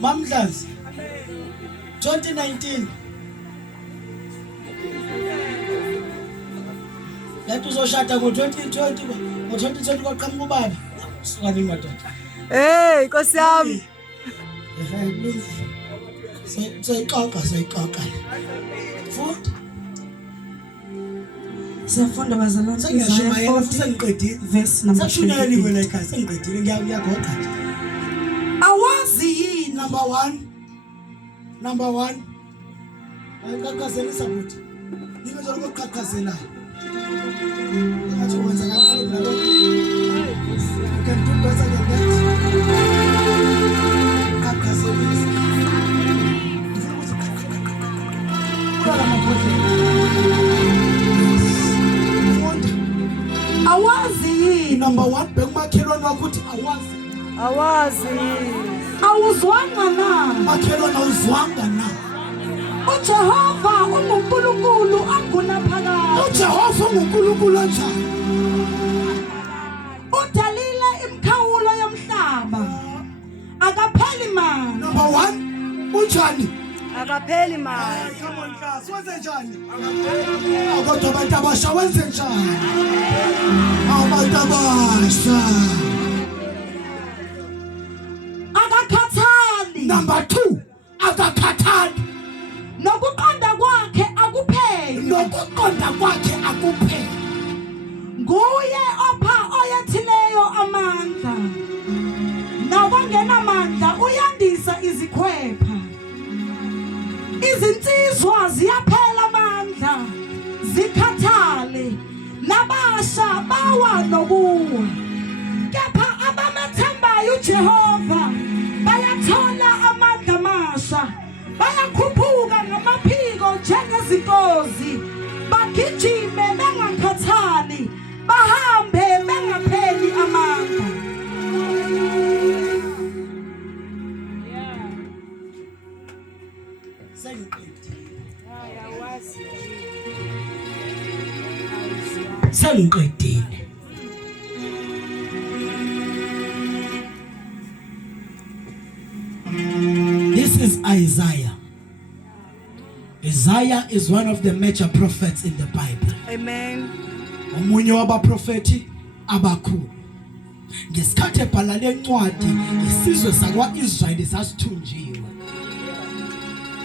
Mamdlazi 2019 Lethu uzoshada ngo2020 ngo2020 kwaqhamuka ubaba sukani madoda Hey Nkosi yami sayixoxa futhi siyafunda bazalwane Isaiah 40 sengiqedile verse number 20 sashuneliwe la ekhaya sengiqedile ngiyagoqa awazi yini number 1 ayikaqhazelisa futhi yini nje lokuqhaqhazela ngathi wenza kanjalo nalo you can do better than that qhaqhazelisa kula mabhodlela awazi yini number 1 bekumakhelwane wakho uthi awazi awuzwanga na makhelwane awuzwanga na uJehova unguNkulunkulu angunaphakade uJehova unguNkulunkulu onjani udalile imikhawulo yomhlaba akapheli manje number 1 unjani akapheli manje come on class wenze njani kodwa abantu abasha wenze njani abantu abasha akakhathali number 2 akakhathali nokuqonda kwakhe akupheli nguye opha oyethileyo amandla nabongenamandla uyandisa izikhwepha izinsizwa ziyaphela amandla zikhathale nabasha bawa nokuwa kepha abamethembayo uJehova bayathola amandla amasha bayakhuphuka ngamaphiko njengezinkozi bagijime bengakhathali bahambe bengapheli amandla sengiqedile This is Isaiah. Isaiah is one of the major prophets in the Bible. Amen. Omunye wabaprofeti abakhulu. Ngesikhathi ebhala lencwadi isizwe sakwaIsrayeli sasithunjiwe.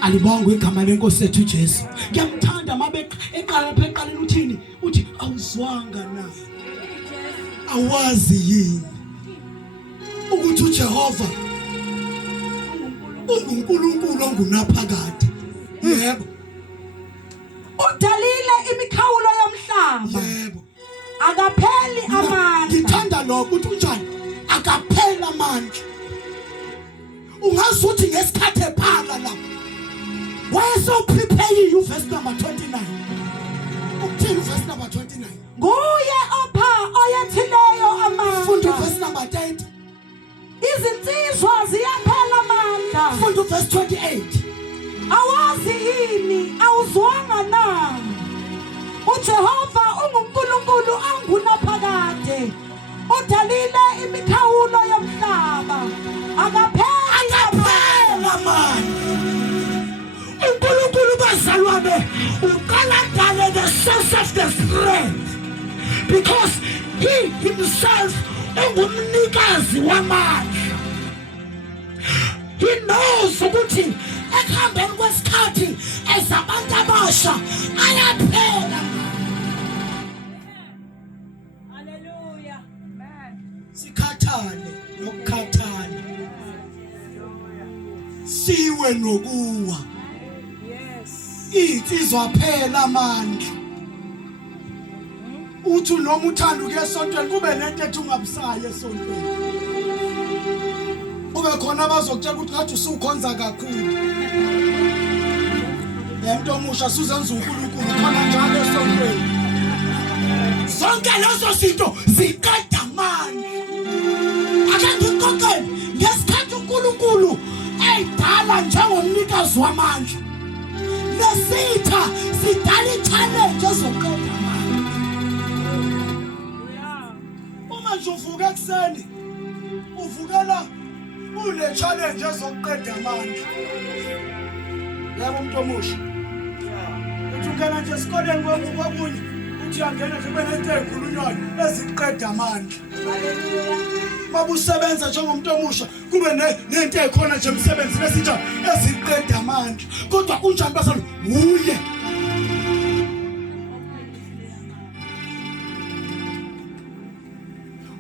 Alibongwe igama lenkosi yethu Jesu. Ngiyamthanda mabe eqala pheqaleni uthini? Uthi awuzwanga na. Awazi yini ukuthi uJehova uNkulunkulu ongunaphakade. Yebo. udalile imikhawulo yomhlaba Yebo. akapheli amandla Ngithanda lokho uthi unjani? Akapheli amandla. Ungazuthi ngesikhathi ephala la. Wayeso prepare you verse number 29. Ukuthini verse number 29? nguye opha oyethileyo Funda amandla verse number 30. izinsizwa ziyaphela amandla Funda verse 28. awazi yini awuzwanga na uJehova unguNkulunkulu angunaphakade udalile imikhawulo yomhlaba akapheli amandla. uNkulunkulu bazalwane uqala dale the source of the strength because he himself ungumnikazi wamandla. He knows ukuthi ekuhambeni kwesikhathi ezabantu abasha ayaphela. Hallelujah. Sikhathane nokukhathala. Siwe nokuwa. Yes. Insizwa phela amandla. Uthi noma uthanda ukuya esontweni kube lento ethi ungabusayi esontweni. Ube khona abazokutshela ukuthi ngathi usukhonza kakhulu. Lento omusha suzenza uNkulunkulu khona njalo esontweni. Zonke lezo zinto ziqeda amandla. Ake ngikhokhele ngesikhathi uNkulunkulu eyidala njengomnikazi wamandla. Lesitha sidala ichallenge ezoqeda amandla. ekuseni uvukela une challenge ezokuqeda amandla. Yabo umuntu omusha. Uthi ungena nje esikoleni kwakunye uthi uyangena nje benento ezikhulunywayo eziqeda amandla. Mabusebenza njengomuntu omusha kube nento ekhona nje emsebenzini esinjalo eziqeda amandla. Kodwa unjani basalo uye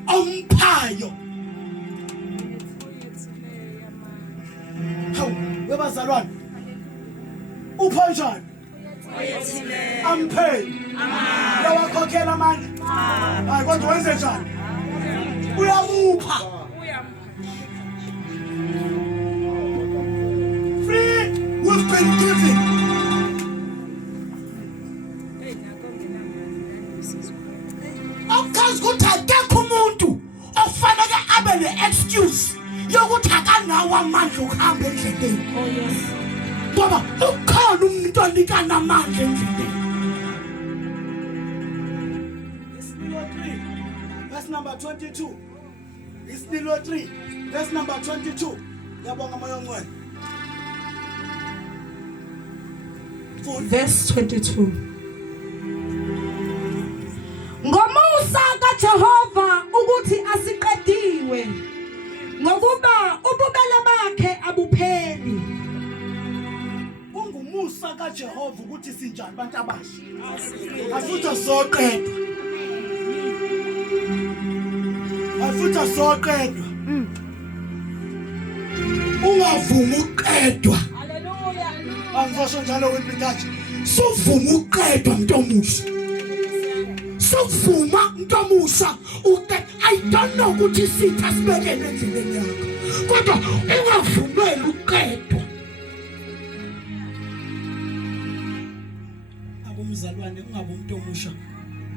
omphayo. Hawu webazalwane upha njani? Amphe yawakhokhela amandla. Hayi kodwa wenze njani? Uyamupha. Free we've been given. Akazi ukuthi akekho umuntu ofanele abe ne-excuse yokuthi akanawo amandla okuhamba endleleni. Ngoba ukhona umuntu onikana amandla endleleni. Isipilo 3 verse number 22. Isipilo 3 verse number 22. Yabonga moya ongcwele. Verse 22. Ngomusa kaJehova ukuthi asiqediwe ngokuba ububele bakhe abupheli. Ungumusa kaJehova ukuthi sinjani bantu abasha. Afutha soqedwa. Afutha soqedwa. Ungavumi uqedwa. Hallelujah. Angizosho njalo wempintathi. Suvuma uqedwa umuntu omusha. Suvuma umuntu omusha I don't know ukuthi sitha sibekele endleleni yakho. Kodwa ungavumeli uqedwa. Abomzalwane ungabe umuntu omusha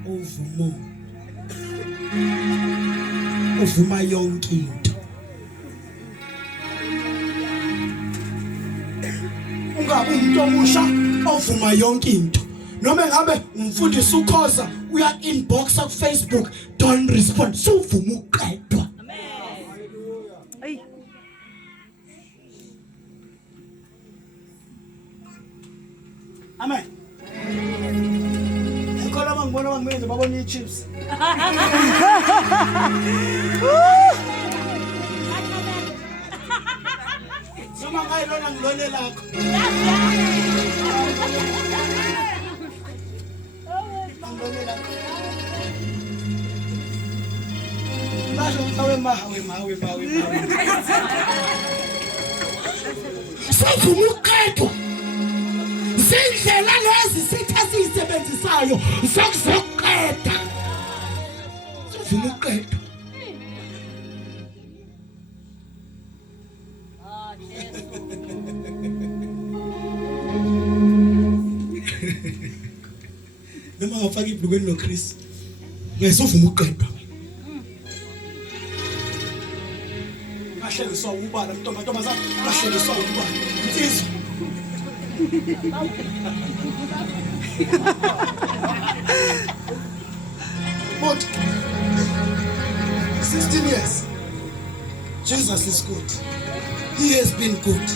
ovumo. Uvuma yonke into. Ungabe umuntu omusha ovuma yonke into. Noma ngabe umfundisi ukhoza uya inboxa ku Facebook don't respond suvuma uqedwa. Ay. Amen. Ngikhola mangibona bangimenze babona ichips. Noma ngayilona ngilone lakho. Suvuma uqedwa. Zindlela lezi sitha sizisebenzisayo zokuqeda. Suvuma uqedwa. Noma ngafaka ibhlukweni lo Chris. Ngesuvuma uqedwa. Ahleliswa ubala ntombazana ahleliswa ubala. Insizwa. But 16 years. Jesus is good. He has been good.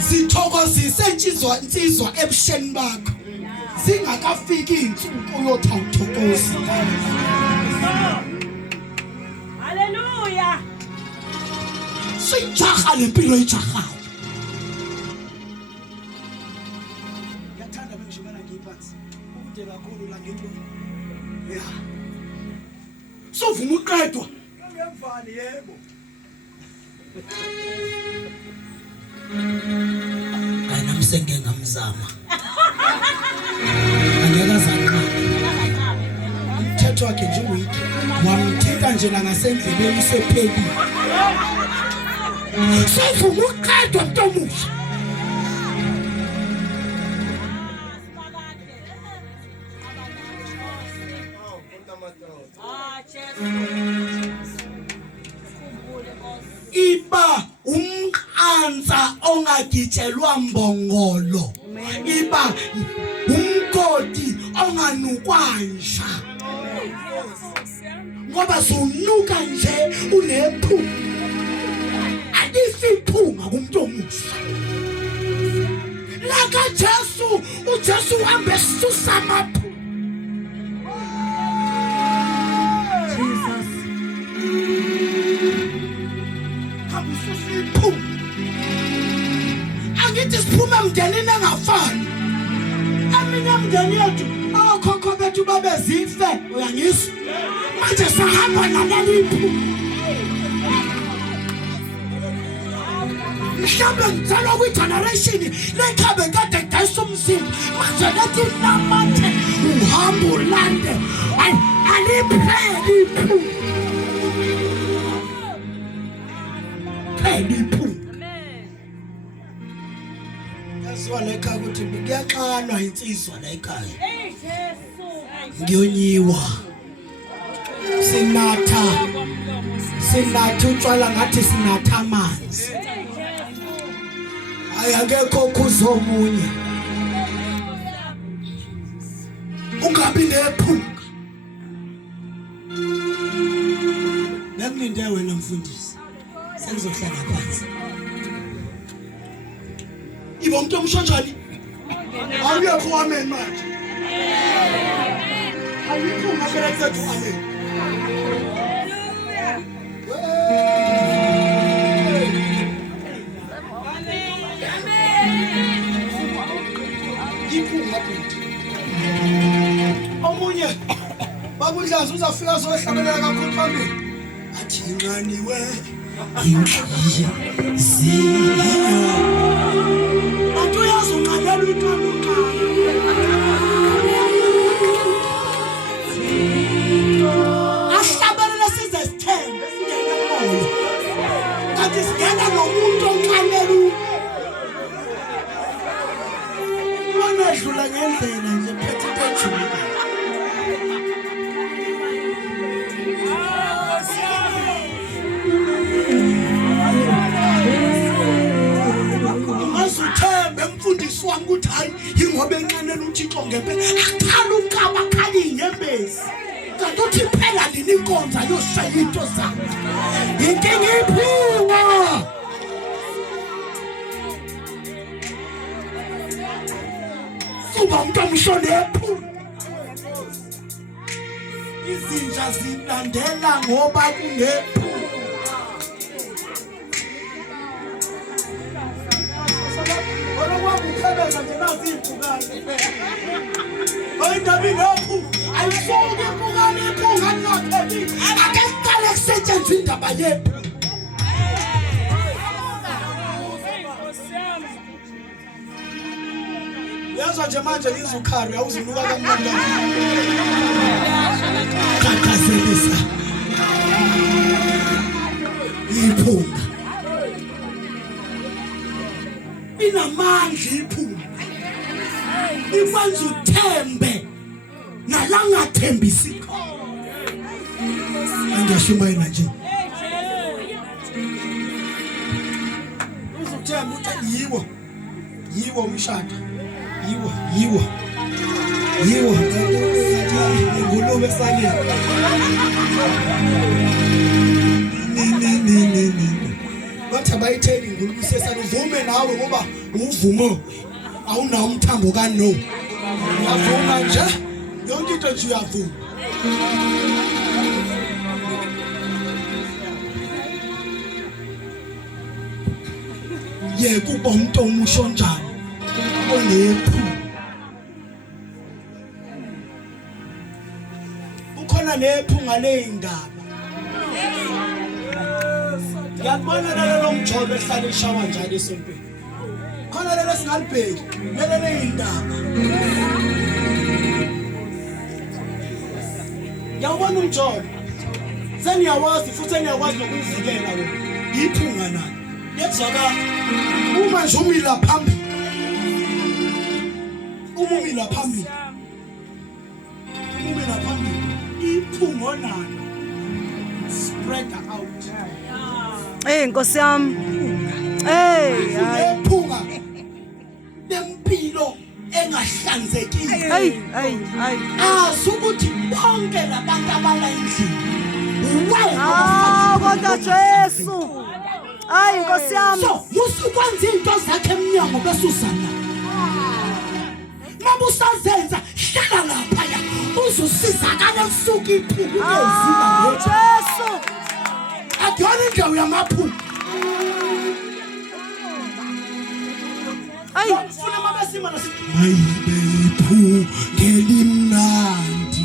Sithokozise insizwa ebusheni bakho. Singakafiki insuku uyothokoza. Hallelujah. Sijaha lempilo ijaha. Ngiyathanda bengishimana ngiphansi. Ukude kakhulu la ngempilo. Yeah. Sovuma uqedwa. Ngemvani yebo. Ayinamsenge ngamzama. Angeka zanqabe. Umthetho wakhe nje uyiki. Wamthika nje la ngasendleleni usephekile. Sovuma uqedwa umuntu omusha. Iba umqanza ongagitshelwa mbongolo. Iba umgodi onganukwanja. ngoba sunuka nje unephunga alisiphunga kumuntu omuhle laka Jesu uJesu uhambe susa amaphunga Jesus kabususiphunga angithi siphume emndenini engafani eminye emndeni yethu okhokho bethu babezife uyangizwa manje sahamba naleli phunga mhlawumbe ngizalwa kwi-generation lekhabe kade kudayisa umzimba manje lethi namathe uhamba ulande alipheli iphunga pheli iphunga yaziwa la ekhaya ukuthi kuyaxanwa insizwa la ekhaya ngiyonyiwa sinatha utshwala ngathi sinatha amanzi ayakekho kuzomunye ungabi nephunga ngimlinde wena mfundisi sengizohlala phansi ibo umuntu omshonjani awuyekho wameni manje ayiphunga phela kusethu amen omunye babudlaza uzafika zohlabelela kakhulu phambili athi inqaniwe inhliziyo athi uyazi unqalela uqaluqa ahlabelela size sithembe singena moya kanti singena nomuntu onqalela dlula ngendlela nje phethe ejula Masithembe mfundisi wami ukuthi hayi ingoba enqanela uThixo ngempela akhala ukaba akhala inyembezi kanti uthi phela lini inkonza yoshaye into zami inkinga iphunga uba umuntu omshona ephunga izinja zilandela ngoba kunephunga olokwakukhebeza nje nazi iphungane oyindabi nephunga ayisoke iphungane iphunga lingapheli ake siqale kusetshenziswa indaba yephunga yazo nje manje izukhari awuzinuka kamnandi kakazelisa iphunga inamandla iphunga ikwenza uthembe nalangathembisi angiyashumayela nje uzuthemba uthi yiwo umshado yiwo ngulube salile bathi abayitheli ngulube sesana uvume nawe ngoba uvumo awunawo umthambo kano uyavuma nje yonke into nje uyavuma kuba umuntu omusho njani onephunga ukhona nephunga leyindaba yakubona lelo mjobe ehlala eshawa njalo esontweni khona lelo singalibheki lelo leyindaba yawubona umjobe seniyawazi futhi eniyakwazi nokuzivikela wena iphunga nani yezwakala uma nje umila phambili umila phambili iphunga nani spread out Nkosi yami iphunga lempilo engahlanzekile Hey. azukuthi bonke labantu abala endlini Ah, kodwa Jesu. Hayi Nkosi yami. so musukwenza into zakhe eminyango bese uzana noma usazenza hlala lapha ya uzosizakala usuku iphupho Ah, ezima Jesu. akuyona indawo yamaphupho Hayi. ufuna mabesima nasithi mayibephu ngelimnandi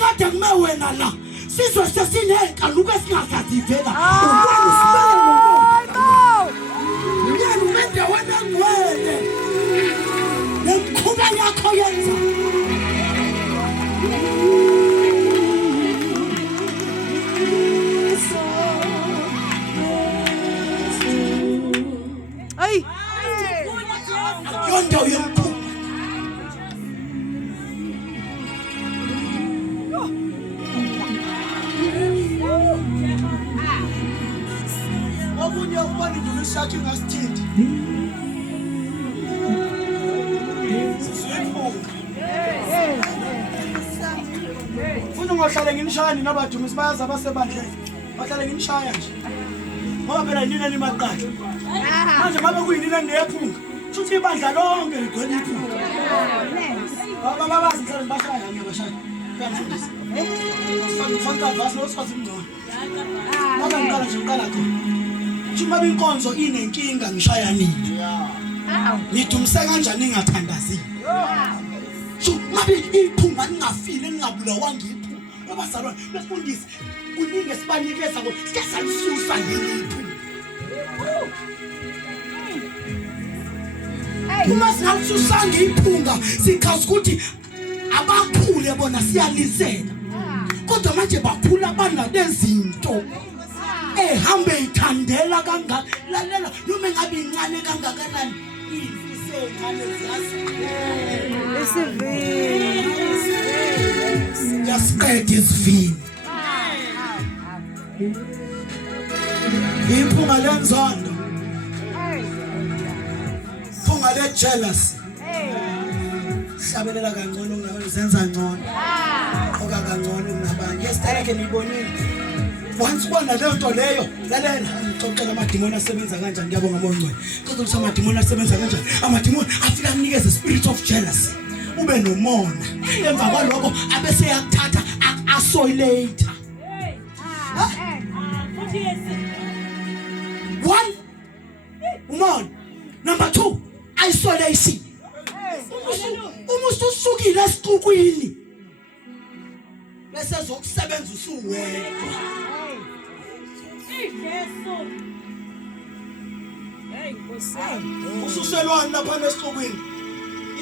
kade kume wena la sizwe sesinekaluku esingazazivela uyena umendaweni engcwele nemkhuba yakho yenza Hayi. yondawo yemkhuba okunye ukubona indumiso yakhe ingasithindi funa ungahlale nginishaya nina abadumisi bayazi abasebandleni bahlale nginishaya nje ngoba phela nina nimaqala manje ngabe kuyinina nephunga futhi ibandla lonke ligcwele iphunga babazi mhlawumbe bashaya ngiyabashaya kuyafundisa ufaka vasi nosfazi mngcono ngoba ngiqala nje ngiqala khona Chuma inkonzo inenkinga ngishaya nini ngidumse kanjani ngingathandazini so mabe iphunga ningafile ningabulawa ngiphu abazalwane befundise kuningi sibanikeza ngo siyasusa ngiphu uma singalisusa ngiphunga sikhazi ukuthi abakhule bona siyalisela kodwa manje bakhula banalezinto ehambe ithandela kangaka lalela noma ngabe incane kangakanani ifise encane ziyazi Isivini. yasiqeda isivini iphunga lenzondo iphunga le jealousy hlabelela kangcono ngazenza ngcono oka kangcono kunabanye yesterday ke nibonile once bona le nto leyo lalela ngixoxela amadimoni asebenza kanjani ngiyabonga ngomncane kodwa ukuthi amadimoni asebenza kanjani amadimoni afika anikeze spirit of jealousy ube nomona emva kwaloko abese yakuthatha asoilate one umona number 2 isolation umuntu usukile esiqukwini bese zokusebenza usuwedwa ususelwana lapha nesixukwini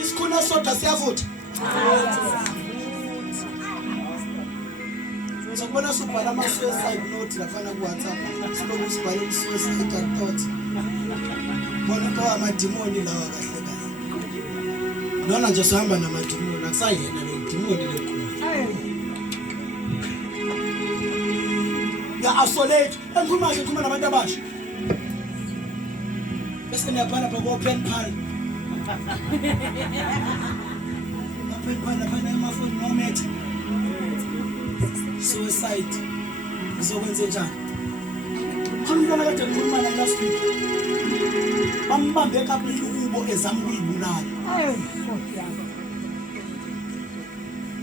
isikhuna soda siyavutha ngizokubona subhala ama-suicide note lafana ku-WhatsApp siloku sibhala suicide thought bona into amadimoni lawa kahle kahle nona nje sohamba namadimoni akusayena le dimoni lekhulu ya isolate engikhuluma nje ngikhuluma nabantu abasha bese niyabhala pha ku-open pal open pal laphana emafoni nomethe suicide ngizokwenze njani khona kade ngikhuluma naye last week bambambe ekabulile ukubo ezama ukuyibulala